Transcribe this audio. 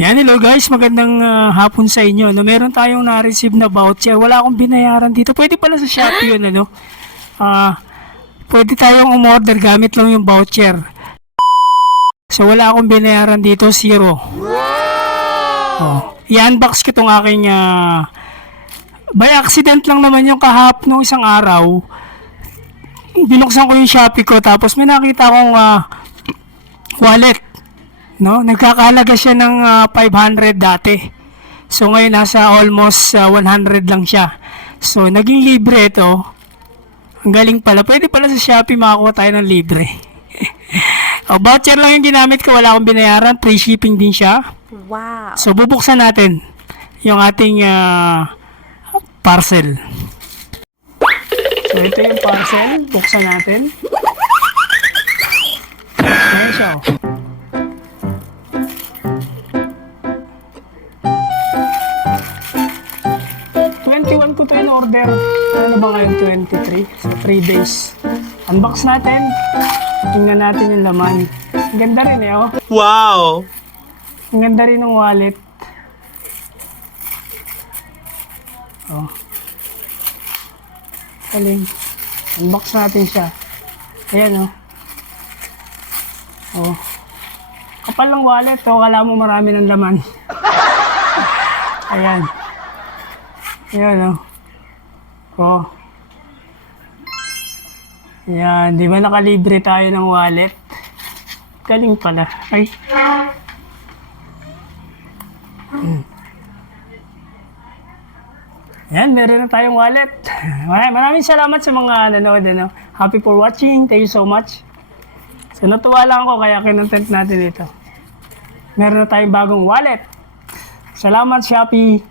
Yan, hello guys, magandang hapon sa inyo. No, meron tayong na-receive na voucher. Wala akong binayaran dito. Pwede pala sa Shopee yun, ano? Pwede tayong umorder gamit lang yung voucher. So wala akong binayaran dito, zero. I-unbox ko itong aking by accident lang naman yung nung isang araw. Binuksan ko yung Shopee ko, tapos may nakita akong wallet. No, nagkakahalaga siya ng 500 dati. So ngayon nasa almost 100 lang siya. So naging libre ito. Ang galing pala. Pwede pala sa Shopee makakuha tayo ng libre. Voucher lang yung ginamit ko, wala akong binayaran, free shipping din siya. Wow. So bubuksan natin yung ating parcel. So ito yung parcel, buksan natin. Ayan siya. Ko ito in order. Ano ba ngayon? 23. So 3 days. Unbox natin. Tingnan natin yung laman. Ang ganda rin eh, oh. Wow! Ang ganda rin ng wallet. Oh. Galing. Unbox natin siya. Ayan, oh. Oh. Kapal ng wallet, oh. Kala mo marami ng laman. Ayan. Ayan, oh. Oh. Ayan, di ba nakalibre tayo ng wallet? Galing pala. Ay. Ayan, meron na tayong wallet. Maraming salamat sa mga nanood. Happy for watching. Thank you so much. So, natuwa lang ako kaya kinontent natin ito. Meron na tayong bagong wallet. Salamat, Shopee.